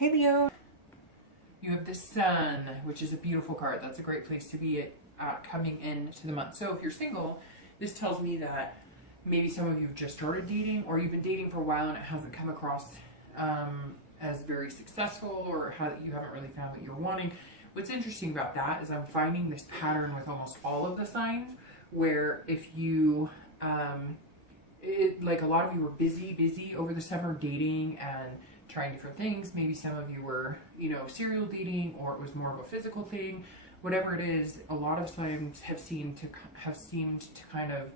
Hey Leo, you have the Sun, which is a beautiful card. That's a great place to be at coming into the month. So if you're single, this tells me that maybe some of you have just started dating, or you've been dating for a while and it hasn't come across as very successful, or you haven't really found what you're wanting. What's interesting about that is I'm finding this pattern with almost all of the signs, where if you like a lot of you were busy over the summer dating and trying different things. Maybe some of you were, serial dating, or it was more of a physical thing. Whatever it is, a lot of signs have seemed to kind of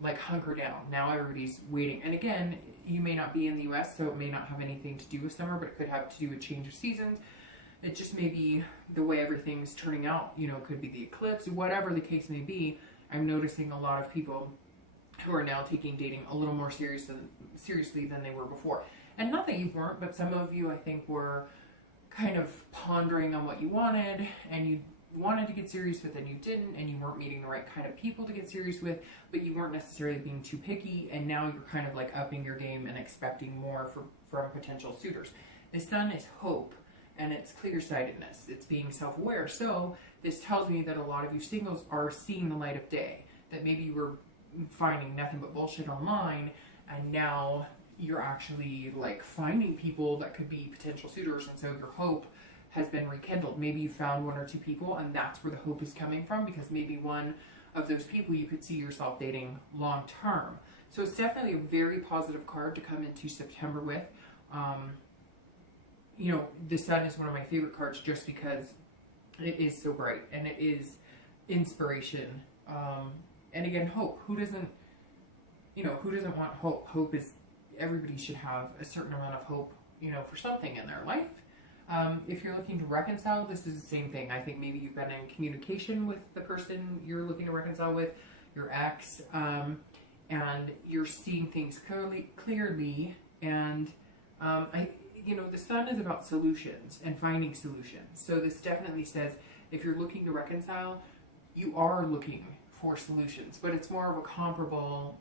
like hunker down. Now everybody's waiting. And again, you may not be in the US, so it may not have anything to do with summer, but it could have to do with change of seasons. It just may be the way everything's turning out. It could be the eclipse, whatever the case may be. I'm noticing a lot of people who are now taking dating a little more seriously than they were before. And not that you weren't, but some of you, I think, were kind of pondering on what you wanted, and you wanted to get serious with and you didn't, and you weren't meeting the right kind of people to get serious with, but you weren't necessarily being too picky, and now you're kind of like upping your game and expecting more from potential suitors. The Sun is hope, and it's clear-sightedness. It's being self-aware. So this tells me that a lot of you singles are seeing the light of day, that maybe you were finding nothing but bullshit online, and now you're actually like finding people that could be potential suitors, and so your hope has been rekindled. Maybe you found one or two people, and that's where the hope is coming from, because maybe one of those people you could see yourself dating long term. So it's definitely a very positive card to come into September with. The Sun is one of my favorite cards just because it is so bright and it is inspiration. And again, hope. Who doesn't want hope? Hope is, everybody should have a certain amount of hope, for something in their life. If you're looking to reconcile, this is the same thing. I think maybe you've been in communication with the person you're looking to reconcile with, your ex, and you're seeing things clearly. And the Sun is about solutions and finding solutions. So this definitely says if you're looking to reconcile, you are looking for solutions, but it's more of a comparable,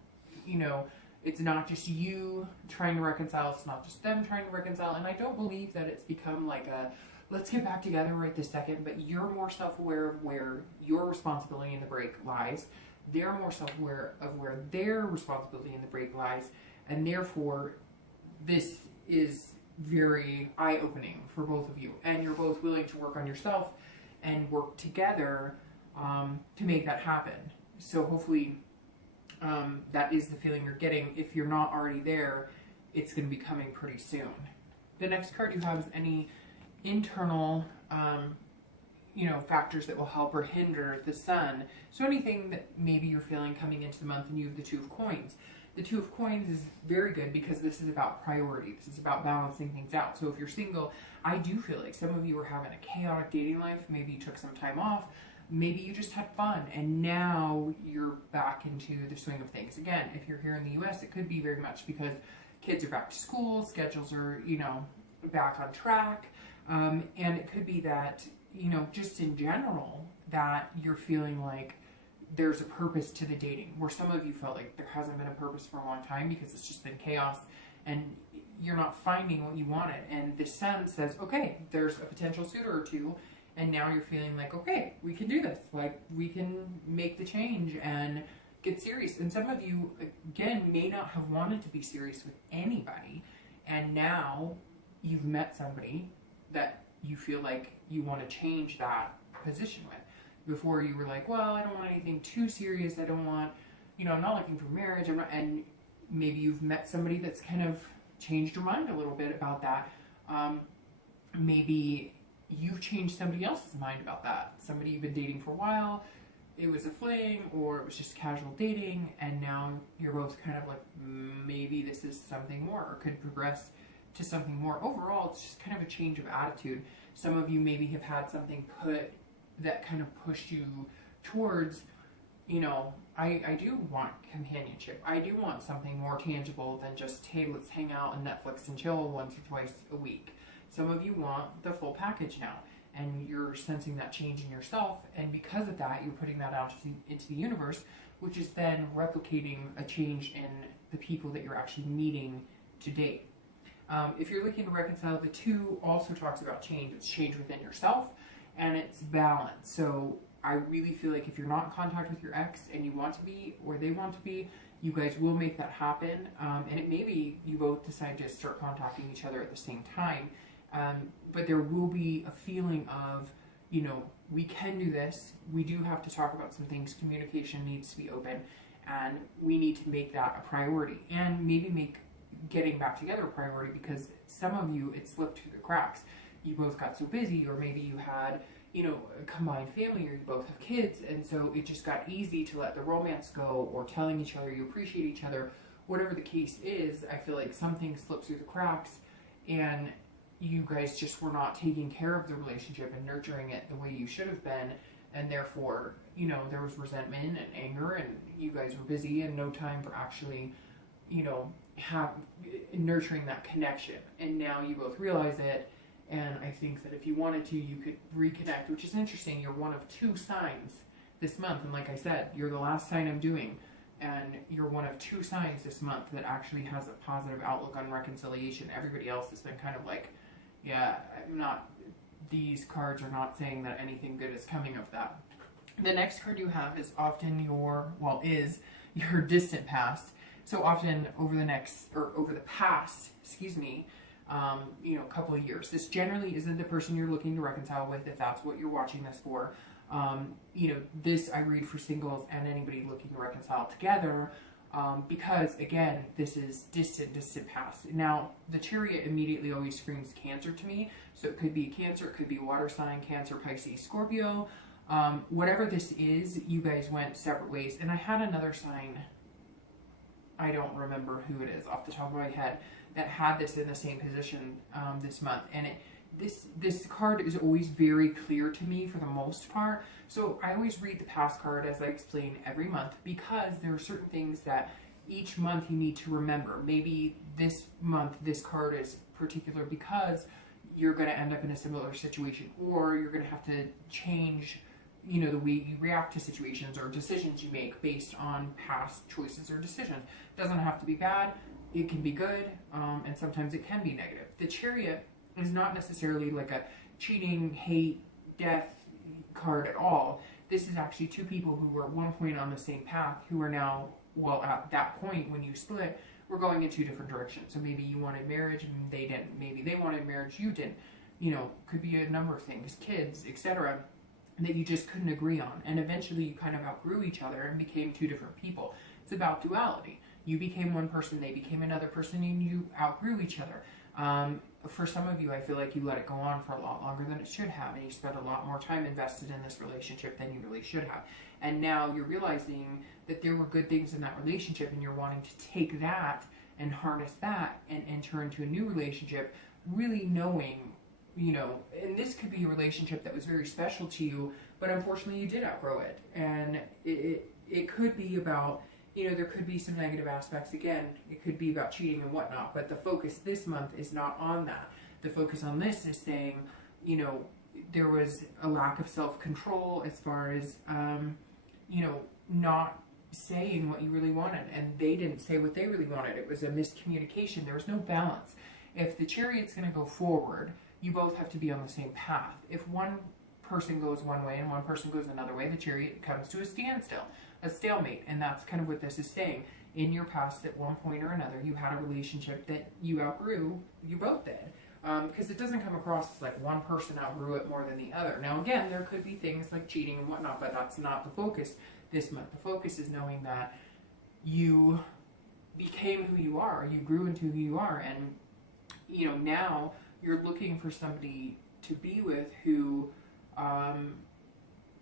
it's not just you trying to reconcile, it's not just them trying to reconcile. And I don't believe that it's become like a, let's get back together right this second, but you're more self-aware of where your responsibility in the break lies. They're more self-aware of where their responsibility in the break lies. And therefore, this is very eye-opening for both of you. And you're both willing to work on yourself and work together to make that happen. So hopefully that is the feeling you're getting. If you're not already there, it's going to be coming pretty soon. The next card you have is any internal factors that will help or hinder the Sun. So anything that maybe you're feeling coming into the month, and you have the Two of Coins. The Two of Coins is very good because this is about priority. This is about balancing things out. So if you're single, I do feel like some of you are having a chaotic dating life. Maybe you took some time off. Maybe you just had fun, and now you're back into the swing of things. Again, if you're here in the US, it could be very much because kids are back to school, schedules are, back on track. And it could be that, just in general, that you're feeling like there's a purpose to the dating, where some of you felt like there hasn't been a purpose for a long time because it's just been chaos and you're not finding what you wanted. And the Sun says, okay, there's a potential suitor or two, and now you're feeling like, okay, we can do this. Like, we can make the change and get serious. And some of you, again, may not have wanted to be serious with anybody, and now you've met somebody that you feel like you want to change that position with. Before you were like, well, I don't want anything too serious. I don't want, I'm not looking for marriage. And maybe you've met somebody that's kind of changed your mind a little bit about that. Maybe you've changed somebody else's mind about that. Somebody you've been dating for a while, it was a fling, or it was just casual dating, and now you're both kind of like, maybe this is something more, or could progress to something more. Overall, it's just kind of a change of attitude. Some of you maybe have had something put that kind of pushed you towards, I do want companionship. I do want something more tangible than just, hey, let's hang out and Netflix and chill once or twice a week. Some of you want the full package now, and you're sensing that change in yourself, and because of that, you're putting that out into the universe, which is then replicating a change in the people that you're actually meeting to date. If you're looking to reconcile, the 2 also talks about change. It's change within yourself and it's balance. So I really feel like if you're not in contact with your ex and you want to be, or they want to be, you guys will make that happen. And it may be you both decide to start contacting each other at the same time. But there will be a feeling of, you know, we can do this. We do have to talk about some things. Communication needs to be open, and we need to make that a priority, and maybe make getting back together a priority, because some of you, it slipped through the cracks. You both got so busy, or maybe you had, you know, a combined family, or you both have kids, and so it just got easy to let the romance go, or telling each other you appreciate each other. Whatever the case is, I feel like something slipped through the cracks, and you guys just were not taking care of the relationship and nurturing it the way you should have been, and therefore, you know, there was resentment and anger, and you guys were busy and no time for actually, you know, nurturing that connection. And now you both realize it, and I think that if you wanted to, you could reconnect, which is interesting. You're one of 2 signs this month, and like I said, you're the last sign I'm doing, and you're one of 2 signs this month that actually has a positive outlook on reconciliation. Everybody else has been kind of like, yeah, these cards are not saying that anything good is coming of that. The next card you have is often is your distant past. So often over the past, you know, couple of years. This generally isn't the person you're looking to reconcile with, if that's what you're watching this for. You know, this I read for singles and anybody looking to reconcile together. Because again, this is distant past. Now, the Chariot immediately always screams Cancer to me. So it could be Cancer, it could be water sign, Cancer, Pisces, Scorpio. Whatever this is, you guys went separate ways. And I had another sign, I don't remember who it is off the top of my head, that had this in the same position this month. And this card is always very clear to me for the most part. So I always read the past card, as I explain, every month, because there are certain things that each month you need to remember. Maybe this month this card is particular because you're going to end up in a similar situation, or you're going to have to change, you know, the way you react to situations or decisions you make based on past choices or decisions. It doesn't have to be bad. It can be good, and sometimes it can be negative. The Chariot is not necessarily like a cheating, hate, death card at all. This is actually 2 people who were at one point on the same path, who are now, well, at that point when you split, we're going in 2 different directions. So maybe you wanted marriage and they didn't. Maybe they wanted marriage, you didn't. You know, could be a number of things, kids, etc., that you just couldn't agree on. And eventually you kind of outgrew each other and became 2 different people. It's about duality. You became one person, they became another person, and you outgrew each other. For some of you, I feel like you let it go on for a lot longer than it should have, and you spent a lot more time invested in this relationship than you really should have. And now you're realizing that there were good things in that relationship, and you're wanting to take that and harness that and enter into a new relationship, really knowing, you know, and this could be a relationship that was very special to you, but unfortunately you did outgrow it. And it could be about, you know, there could be some negative aspects. Again, it could be about cheating and whatnot, but the focus this month is not on that. The focus on this is saying, you know, there was a lack of self-control as far as, you know, not saying what you really wanted, and they didn't say what they really wanted. It was a miscommunication. There was no balance. If the Chariot's going to go forward, you both have to be on the same path. If one person goes one way and one person goes another way, the Chariot comes to a standstill, a stalemate. And that's kind of what this is saying. In your past, at one point or another, you had a relationship that you outgrew. You both did. Because it doesn't come across as like one person outgrew it more than the other. Now, again, there could be things like cheating and whatnot, but that's not the focus this month. The focus is knowing that you became who you are. You grew into who you are. And, you know, now you're looking for somebody to be with who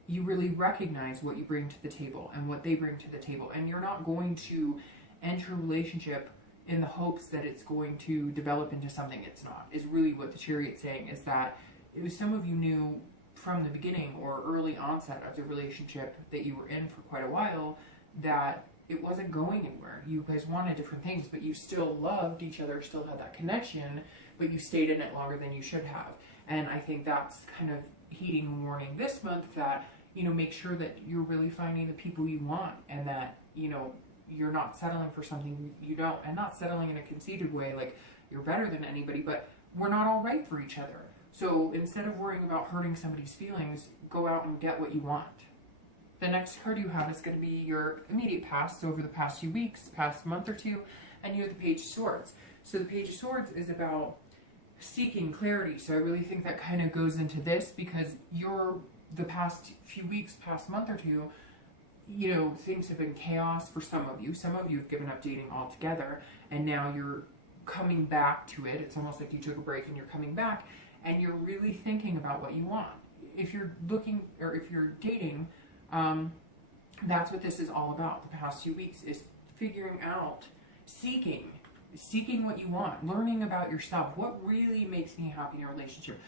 you really recognize what you bring to the table and what they bring to the table. And you're not going to enter a relationship in the hopes that it's going to develop into something it's not, is really what the Chariot's saying, is that it was some of you knew from the beginning or early onset of the relationship that you were in for quite a while that it wasn't going anywhere. You guys wanted different things, but you still loved each other, still had that connection, but you stayed in it longer than you should have. And I think that's kind of heeding and warning this month that, you know, make sure that you're really finding the people you want, and that, you know, you're not settling for something you don't, and not settling in a conceited way, like you're better than anybody, but we're not all right for each other. So instead of worrying about hurting somebody's feelings, go out and get what you want. The next card you have is going to be your immediate past, so over the past few weeks, past month or two, and you have the Page of Swords. So the Page of Swords is about seeking clarity. So I really think that kind of goes into this, because the past few weeks, past month or two, you know, things have been chaos for some of you. Some of you have given up dating altogether, and now you're coming back to it. It's almost like you took a break and you're coming back, and you're really thinking about what you want. If you're looking, or if you're dating, that's what this is all about. The past few weeks is figuring out, seeking what you want, learning about yourself. What really makes me happy in a relationship?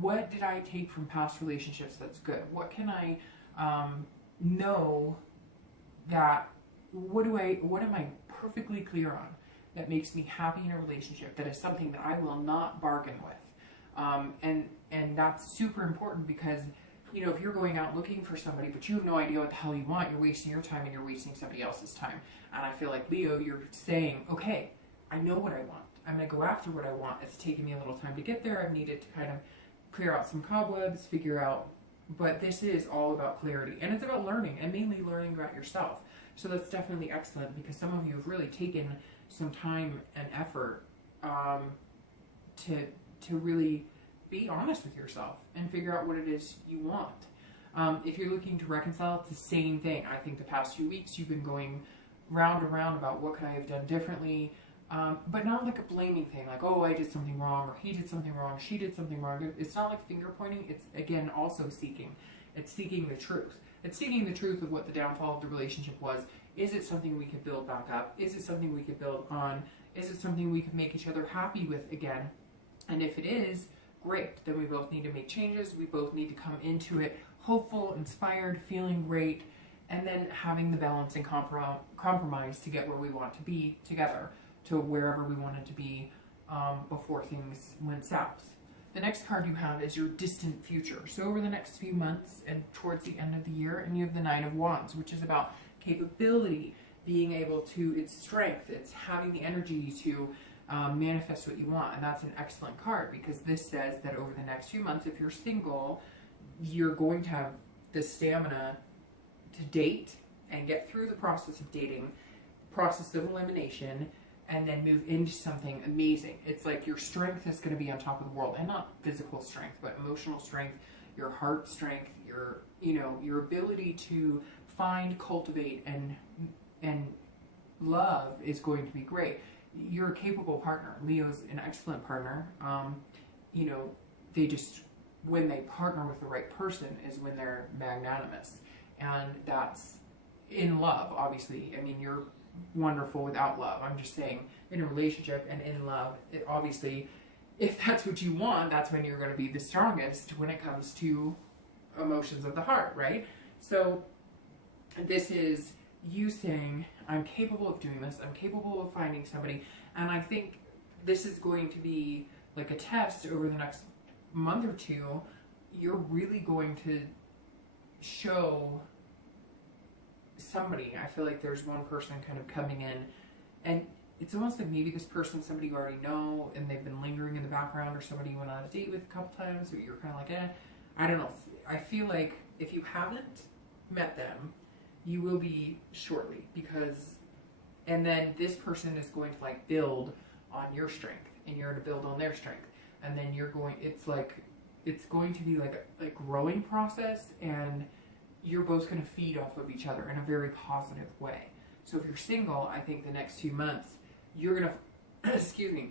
What did I take from past relationships that's good? What can I know that, what am I perfectly clear on that makes me happy in a relationship, that is something that I will not bargain with? And that's super important, because you know, if you're going out looking for somebody but you have no idea what the hell you want, you're wasting your time and you're wasting somebody else's time. And I feel like, Leo, you're saying, okay, I know what I want. I'm going to go after what I want. It's taken me a little time to get there. I've needed to kind of clear out some cobwebs, figure out, but this is all about clarity, and it's about learning, and mainly learning about yourself. So that's definitely excellent, because some of you have really taken some time and effort to really be honest with yourself and figure out what it is you want. If you're looking to reconcile, it's the same thing. I think the past few weeks you've been going round and round about what could I have done differently, but not like a blaming thing, like, oh, I did something wrong, or he did something wrong, she did something wrong. It's not like finger pointing. It's, again, also seeking. It's seeking the truth. It's seeking the truth of what the downfall of the relationship was. Is it something we could build back up? Is it something we could build on? Is it something we could make each other happy with again? And if it is, great. Then we both need to make changes. We both need to come into it hopeful, inspired, feeling great, and then having the balance and compromise to get where we want to be together, to wherever we wanted to be before things went south. The next card you have is your distant future. So over the next few months and towards the end of the year, and you have the Nine of Wands, which is about capability, being able to, it's strength, it's having the energy to manifest what you want. And that's an excellent card, because this says that over the next few months, if you're single, you're going to have the stamina to date and get through the process of dating, process of elimination, and then move into something amazing. It's like your strength is going to be on top of the world, and not physical strength, but emotional strength, your heart strength, your ability to find, cultivate, and love is going to be great. You're a capable partner. Leo's an excellent partner. They just, when they partner with the right person is when they're magnanimous. And that's in love, obviously. I mean, you're wonderful without love. I'm just saying, in a relationship and in love, obviously, if that's what you want, that's when you're going to be the strongest when it comes to emotions of the heart, right? So this is you saying, I'm capable of doing this, I'm capable of finding somebody. And I think this is going to be like a test over the next month or two. You're really going to show somebody. I feel like there's one person kind of coming in, and it's almost like maybe this person somebody you already know, and they've been lingering in the background, or somebody you went on a date with a couple times, or you're kind of like, I don't know. I feel like if you haven't met them, you will be shortly, and then this person is going to like build on your strength, and you're going to build on their strength, and then it's going to be like a growing process, and you're both going to feed off of each other in a very positive way. So if you're single, I think the next few months, you're going to,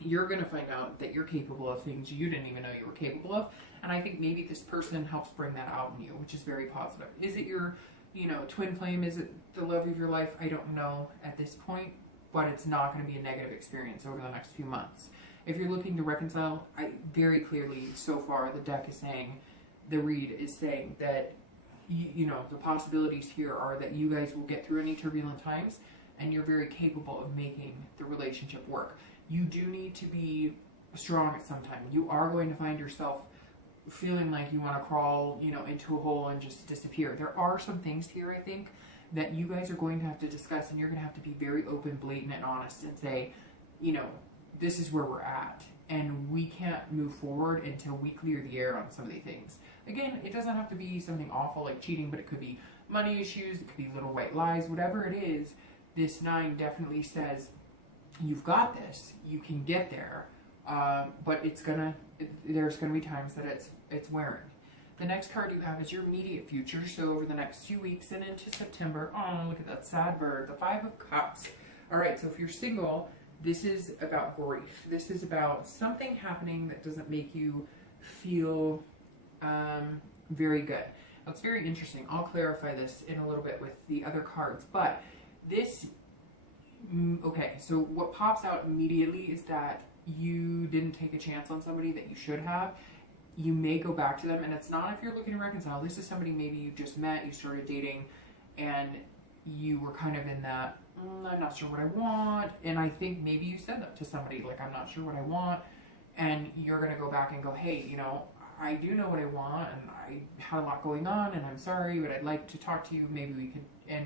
you're going to find out that you're capable of things you didn't even know you were capable of. And I think maybe this person helps bring that out in you, which is very positive. Is it your, twin flame? Is it the love of your life? I don't know at this point, but it's not going to be a negative experience over the next few months. If you're looking to reconcile, very clearly so far the deck is saying, the read is saying that the possibilities here are that you guys will get through any turbulent times, and you're very capable of making the relationship work. You do need to be strong at some time. You are going to find yourself feeling like you want to crawl, into a hole and just disappear. There are some things here, I think, that you guys are going to have to discuss, and you're going to have to be very open, blatant, and honest, and say, this is where we're at, and we can't move forward until we clear the air on some of these things. Again, it doesn't have to be something awful like cheating, but it could be money issues, it could be little white lies, whatever it is. This 9 definitely says, you've got this, you can get there, but there's gonna be times that it's wearing. The next card you have is your immediate future, so over the next few weeks and into September. Oh, look at that sad bird, the 5 of Cups. All right, so if you're single, this is about grief. This is about something happening that doesn't make you feel very good. That's very interesting. I'll clarify this in a little bit with the other cards, but this, okay, so what pops out immediately is that you didn't take a chance on somebody that you should have. You may go back to them, and it's not if you're looking to reconcile. This is somebody maybe you just met, you started dating, and you were kind of in that, I'm not sure what I want, and I think maybe you said that to somebody, like, I'm not sure what I want, and you're going to go back and go, hey, you know, I do know what I want, and I had a lot going on, and I'm sorry, but I'd like to talk to you, maybe we could, and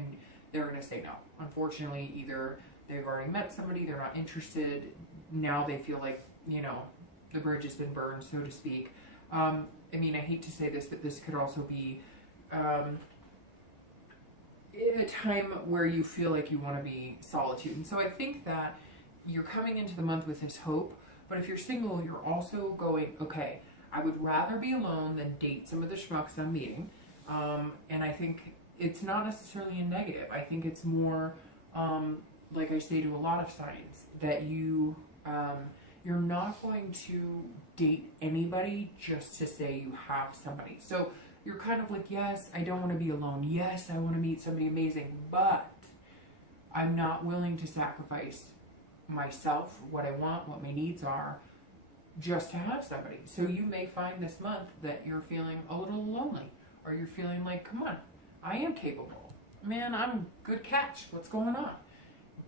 they're going to say no. Unfortunately, either they've already met somebody, they're not interested, now they feel like, you know, the bridge has been burned, so to speak. I mean, I hate to say this, but this could also be a time where you feel like you want to be solitude. And so I think that you're coming into the month with this hope, but if you're single, you're also going, okay, I would rather be alone than date some of the schmucks I'm meeting. And I think it's not necessarily a negative. I think it's more, like I say to a lot of signs, that you're not going to date anybody just to say you have somebody. So you're kind of like, yes, I don't want to be alone. Yes, I want to meet somebody amazing, but I'm not willing to sacrifice myself, what I want, what my needs are, just to have somebody. So you may find this month that you're feeling a little lonely, or you're feeling like, come on, I am capable. Man, I'm good catch. What's going on?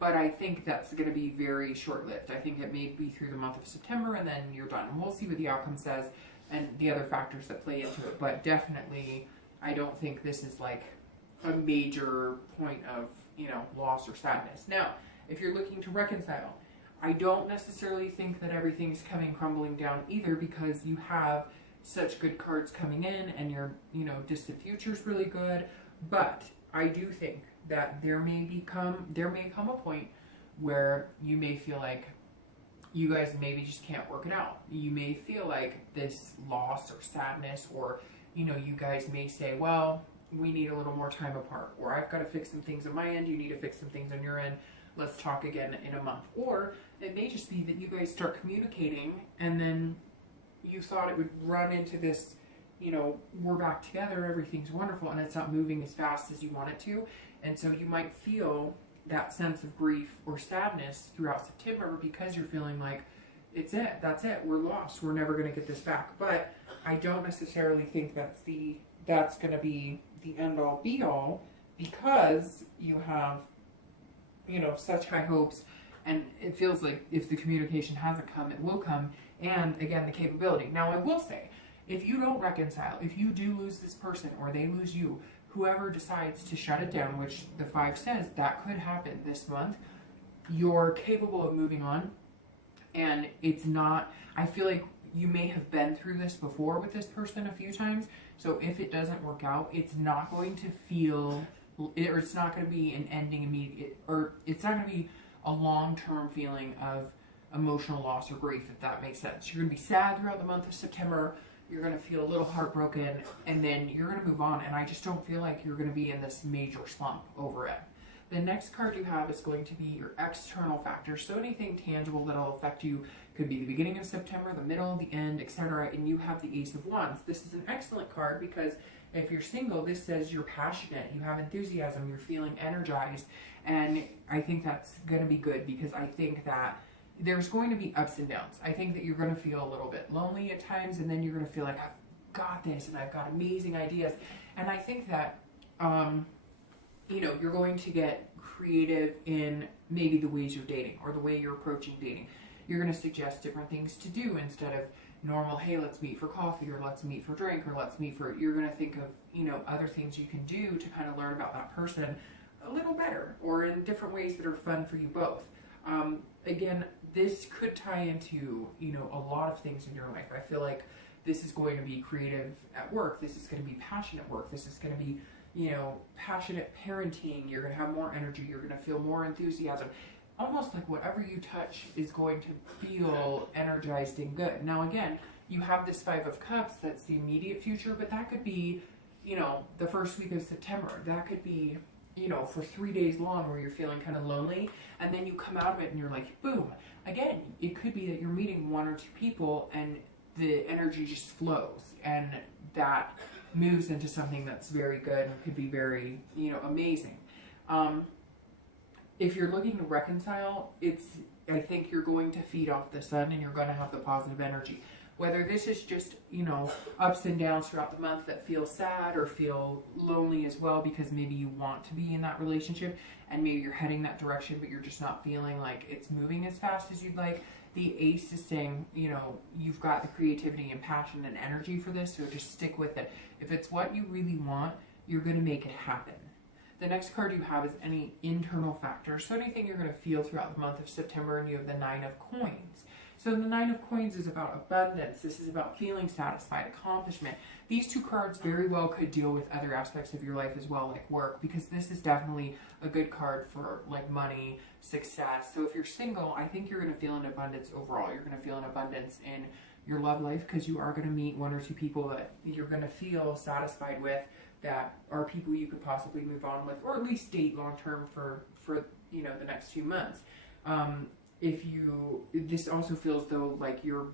But I think that's going to be very short-lived. I think it may be through the month of September, and then you're done. And we'll see what the outcome says and the other factors that play into it. But definitely, I don't think this is like a major point of, you know, loss or sadness. Now, if you're looking to reconcile, I don't necessarily think that everything's coming crumbling down either, because you have such good cards coming in, and your, you know, distant future's really good. But I do think that there may come a point where you may feel like you guys maybe just can't work it out. You may feel like this loss or sadness, or, you know, you guys may say, well, we need a little more time apart, or I've got to fix some things on my end, you need to fix some things on your end, let's talk again in a month. Or it may just be that you guys start communicating, and then you thought it would run into this, you know, we're back together, everything's wonderful, and it's not moving as fast as you want it to. And so you might feel that sense of grief or sadness throughout September, because you're feeling like, it's it, that's it, we're lost, we're never going to get this back. But I don't necessarily think that's going to be the end-all be-all, because you have, you know, such high hopes, and it feels like if the communication hasn't come, it will come, and again, the capability. Now, I will say, if you don't reconcile, if you do lose this person, or they lose you, whoever decides to shut it down, which the 5 says that could happen this month, you're capable of moving on. And it's not, I feel like you may have been through this before with this person a few times. So if it doesn't work out, it's not going to feel, or it's not going to be an ending immediate, or it's not going to be a long-term feeling of emotional loss or grief, if that makes sense. You're going to be sad throughout the month of September. You're going to feel a little heartbroken, and then you're going to move on. And I just don't feel like you're going to be in this major slump over it. The next card you have is going to be your external factors. So anything tangible that'll affect you could be the beginning of September, the middle, the end, etc. And you have the Ace of Wands. This is an excellent card, because if you're single, this says you're passionate, you have enthusiasm, you're feeling energized. And I think that's going to be good, because I think that there's going to be ups and downs. I think that you're going to feel a little bit lonely at times, and then you're going to feel like, I've got this, and I've got amazing ideas. And I think that, you know, you're going to get creative in maybe the ways you're dating, or the way you're approaching dating. You're going to suggest different things to do instead of normal, hey, let's meet for coffee, or let's meet for drink, or let's meet for, you're going to think of, you know, other things you can do to kind of learn about that person a little better, or in different ways that are fun for you both. Again, this could tie into, you know, a lot of things in your life. I feel like this is going to be creative at work. This is going to be passionate work. This is going to be, you know, passionate parenting. You're going to have more energy. You're going to feel more enthusiasm. Almost like whatever you touch is going to feel energized and good. Now, again, you have this Five of Cups. That's the immediate future, but that could be, you know, the first week of September. That could be, you know, for 3 days long where you're feeling kind of lonely, and then you come out of it and you're like, boom. Again, it could be that you're meeting 1 or 2 people and the energy just flows, and that moves into something that's very good and could be very, you know, amazing. If you're looking to reconcile, I think you're going to feed off the sun and you're going to have the positive energy. Whether this is just, you know, ups and downs throughout the month that feel sad or feel lonely as well, because maybe you want to be in that relationship and maybe you're heading that direction, but you're just not feeling like it's moving as fast as you'd like. The Ace is saying, you know, you've got the creativity and passion and energy for this, so just stick with it. If it's what you really want, you're going to make it happen. The next card you have is any internal factors. So anything you're going to feel throughout the month of September, and you have the Nine of Coins. So the Nine of Coins is about abundance. This is about feeling satisfied, accomplishment. These 2 cards very well could deal with other aspects of your life as well, like work, because this is definitely a good card for like money, success. So if you're single, I think you're going to feel an abundance overall. You're going to feel an abundance in your love life because you are going to meet 1 or 2 people that you're going to feel satisfied with, that are people you could possibly move on with, or at least date long term for you know, the next few months. This also feels though like you're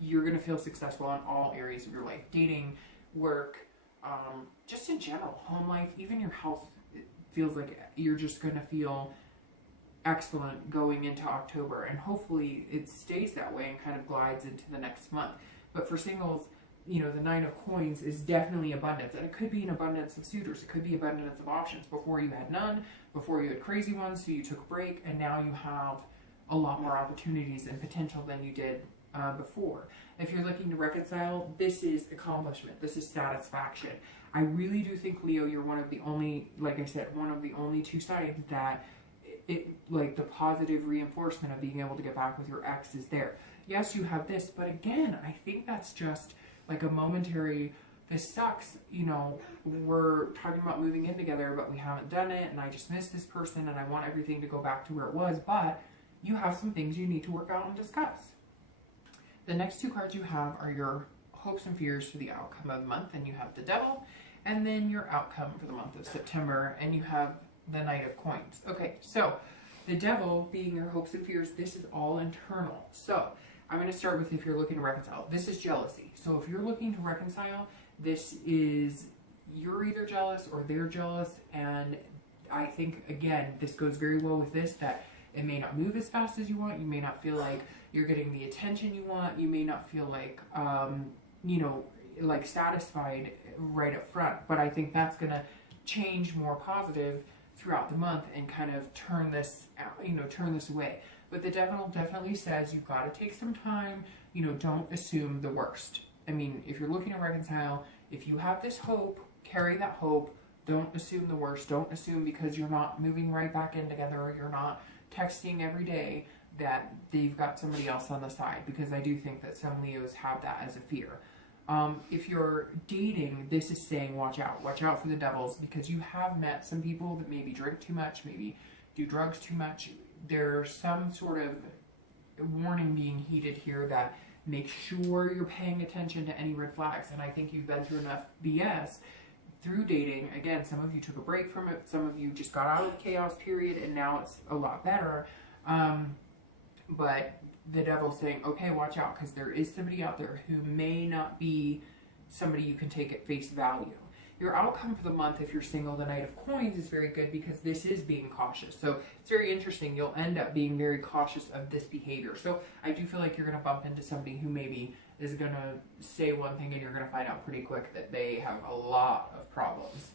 going to feel successful in all areas of your life: dating, work, just in general, home life, even your health. It feels like you're just going to feel excellent going into October, and hopefully it stays that way and kind of glides into the next month. But for singles, you know, the Nine of Coins is definitely abundance, and it could be an abundance of suitors. It could be abundance of options. Before you had none, before you had crazy ones, so you took a break, and now you have a lot more opportunities and potential than you did before. If you're looking to reconcile, this is accomplishment. This is satisfaction. I really do think, Leo, you're one of the only, like I said, one of the only 2 signs that like the positive reinforcement of being able to get back with your ex is there. Yes, you have this, but again, I think that's just like a momentary, this sucks, you know, we're talking about moving in together, but we haven't done it, and I just miss this person, and I want everything to go back to where it was, but you have some things you need to work out and discuss. The next 2 cards you have are your hopes and fears for the outcome of the month, and you have the Devil, and then your outcome for the month of September, and you have the Knight of Coins. Okay, so the Devil being your hopes and fears, this is all internal. So I'm going to start with, if you're looking to reconcile, this is jealousy. So if you're looking to reconcile, this is, you're either jealous or they're jealous, and I think, again, this goes very well with this, that it may not move as fast as you want. You may not feel like you're getting the attention you want. You may not feel like, you know, like satisfied right up front. But I think that's going to change more positive throughout the month and kind of turn this, you know, turn this away. But the Devil definitely says you've got to take some time. You know, don't assume the worst. I mean, if you're looking to reconcile, if you have this hope, carry that hope. Don't assume the worst. Don't assume because you're not moving right back in together, or you're not texting every day, that they've got somebody else on the side, because I do think that some Leos have that as a fear. If you're dating, this is saying watch out for the Devils, because you have met some people that maybe drink too much, maybe do drugs too much. There's some sort of warning being heeded here that make sure you're paying attention to any red flags. And I think you've been through enough BS through dating. Again, some of you took a break from it, some of you just got out of the chaos period, and now it's a lot better. But the Devil's saying, okay, watch out, because there is somebody out there who may not be somebody you can take at face value. Your outcome for the month, if you're single, the Knight of Coins is very good, because this is being cautious. So it's very interesting. You'll end up being very cautious of this behavior. So I do feel like you're going to bump into somebody who maybe is going to say one thing, and you're going to find out pretty quick that they have a lot of problems.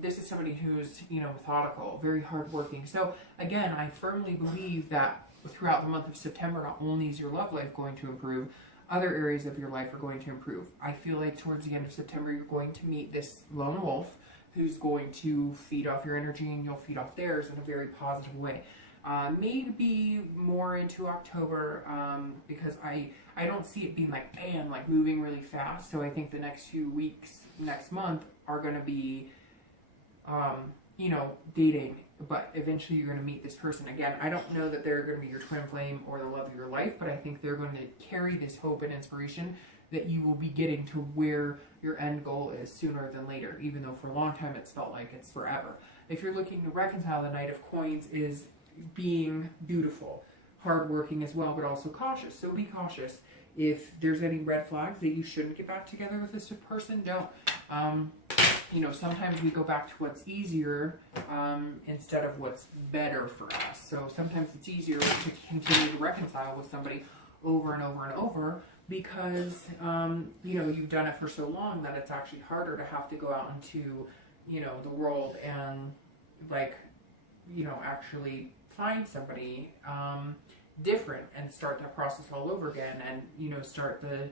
This is somebody who's, you know, methodical, very hardworking. So again, I firmly believe that throughout the month of September, not only is your love life going to improve, other areas of your life are going to improve. I feel like towards the end of September, you're going to meet this lone wolf who's going to feed off your energy, and you'll feed off theirs in a very positive way. Maybe more into October, because I don't see it being like, bam, like moving really fast. So I think the next few weeks, next month, are going to be, you know, dating. But eventually you're going to meet this person again. I don't know that they're going to be your twin flame or the love of your life, but I think they're going to carry this hope and inspiration that you will be getting to where your end goal is sooner than later, even though for a long time it's felt like it's forever. If you're looking to reconcile, the Knight of Coins is being beautiful, hardworking as well, but also cautious. So be cautious. If there's any red flags that you shouldn't get back together with this person, don't. You know, sometimes we go back to what's easier instead of what's better for us. So sometimes it's easier to continue to reconcile with somebody over and over and over because, you know, you've done it for so long that it's actually harder to have to go out into, you know, the world and, like, you know, actually find somebody different and start that process all over again and, you know, start a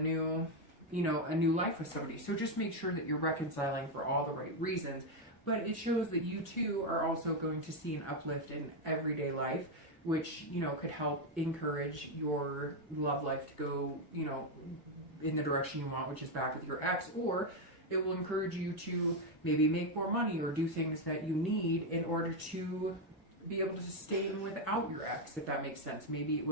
new, you know, a new life with somebody. So just make sure that you're reconciling for all the right reasons. But it shows that you too are also going to see an uplift in everyday life, which, you know, could help encourage your love life to go, you know, in the direction you want, which is back with your ex, or it will encourage you to maybe make more money or do things that you need in order to be able to sustain without your ex, if that makes sense. Maybe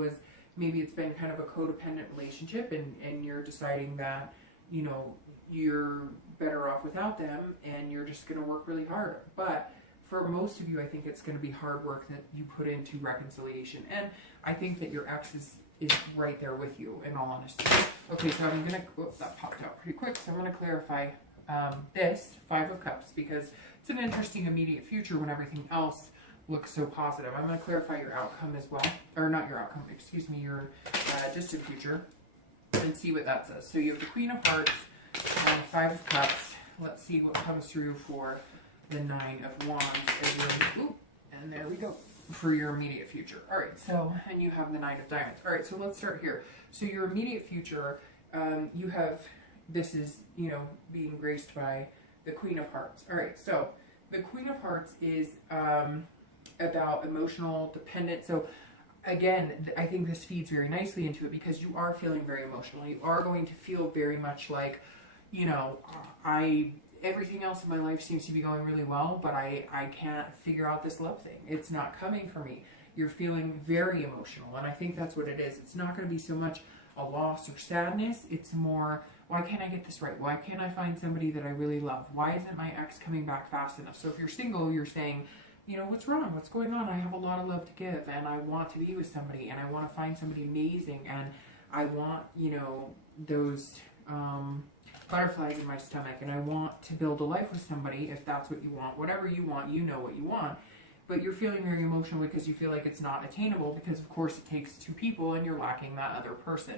it's been kind of a codependent relationship and you're deciding that, you know, you're better off without them and you're just going to work really hard. But for most of you, I think it's going to be hard work that you put into reconciliation. And I think that your ex is right there with you, in all honesty. Okay, so I'm going to, whoops, that popped out pretty quick. So I'm going to clarify this Five of Cups because it's an interesting immediate future when everything else looks so positive. I'm going to clarify your outcome as well, or not your outcome, excuse me, your distant future, and see what that says. So you have the Queen of Hearts and Five of Cups. Let's see what comes through for the Nine of Wands. And there we go, for your immediate future. All right, so, and you have the Nine of Diamonds. All right, so let's start here. So your immediate future, you have, this is, you know, being graced by the Queen of Hearts. All right, so the Queen of Hearts is about emotional dependence. So again, I think this feeds very nicely into it because you are feeling very emotional. You are going to feel very much like, you know, everything else in my life seems to be going really well, but I can't figure out this love thing. It's not coming for me. You're feeling very emotional, and I think that's what it is. It's not going to be so much a loss or sadness. It's more, why can't I get this right? Why can't I find somebody that I really love? Why isn't my ex coming back fast enough? So if you're single, you're saying, you know, what's wrong? What's going on? I have a lot of love to give, and I want to be with somebody, and I want to find somebody amazing, and I want, you know, those butterflies in my stomach, and I want to build a life with somebody, if that's what you want. Whatever you want, you know what you want. But you're feeling very emotional because you feel like it's not attainable because, of course, it takes two people, and you're lacking that other person.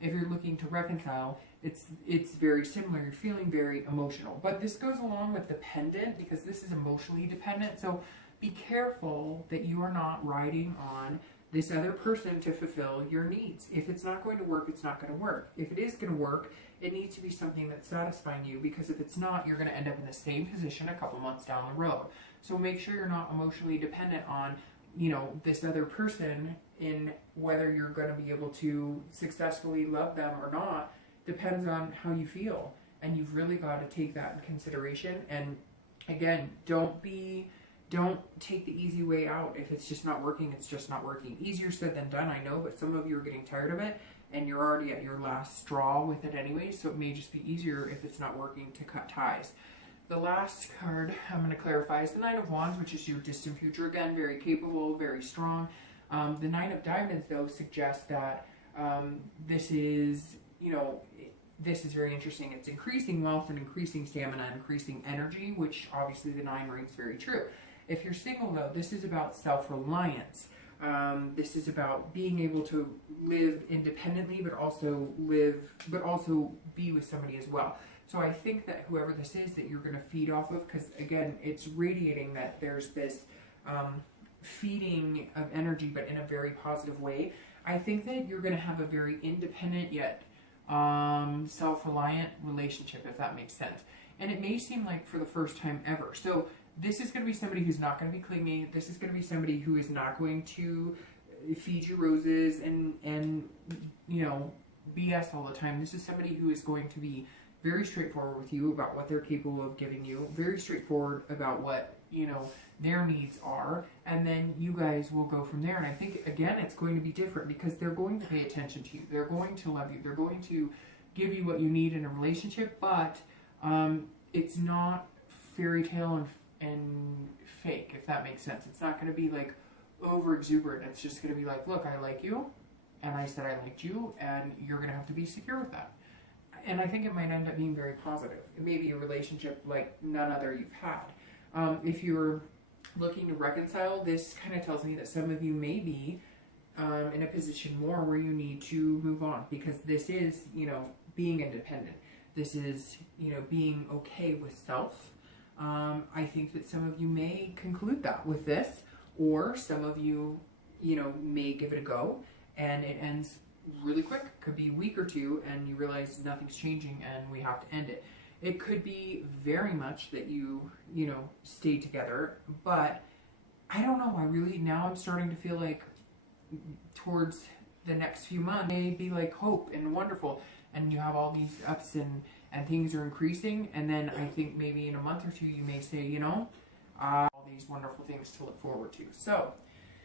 If you're looking to reconcile, it's very similar. You're feeling very emotional. But this goes along with dependent because this is emotionally dependent. So be careful that you are not riding on this other person to fulfill your needs. If it's not going to work, it's not going to work. If it is going to work, it needs to be something that's satisfying you, because if it's not, you're going to end up in the same position a couple months down the road. So make sure you're not emotionally dependent on, you know, this other person in whether you're going to be able to successfully love them or not. Depends on how you feel, and you've really got to take that in consideration. And again, don't take the easy way out. If it's just not working, it's just not working. Easier said than done, I know, but some of you are getting tired of it and you're already at your last straw with it anyway, so it may just be easier if it's not working to cut ties. The last card I'm going to clarify is the Nine of Wands, which is your distant future. Again, very capable, very strong. The Nine of Diamonds, though, suggests that this is, you know, this is very interesting. It's increasing wealth and increasing stamina, increasing energy, which obviously the Nine rings very true. If you're single, though, this is about self-reliance. This is about being able to live independently, but also be with somebody as well. So I think that whoever this is that you're going to feed off of, because again, it's radiating that there's this feeding of energy, but in a very positive way. I think that you're going to have a very independent yet self-reliant relationship, if that makes sense. And it may seem like for the first time ever. So this is going to be somebody who's not going to be clingy. This is going to be somebody who is not going to feed you roses and you know, BS all the time. This is somebody who is going to be very straightforward with you about what they're capable of giving you, very straightforward about what, you know, their needs are, and then you guys will go from there. And I think, again, it's going to be different because they're going to pay attention to you. They're going to love you. They're going to give you what you need in a relationship, but it's not fairy tale and fake, if that makes sense. It's not going to be like over exuberant. It's just going to be like, look, I like you, and I said I liked you, and you're going to have to be secure with that. And I think it might end up being very positive. It may be a relationship like none other you've had. If you're looking to reconcile, this kind of tells me that some of you may be in a position more where you need to move on, because this is, you know, being independent. This is, you know, being okay with self. I think that some of you may conclude that with this, or some of you, you know, may give it a go and it ends really quick. Could be a week or two and you realize nothing's changing and we have to end it. It could be very much that you know, stay together, but I don't know. Now I'm starting to feel like towards the next few months may be like hope and wonderful, and you have all these ups and things are increasing, and then I think maybe in a month or two you may say, you know, all these wonderful things to look forward to. So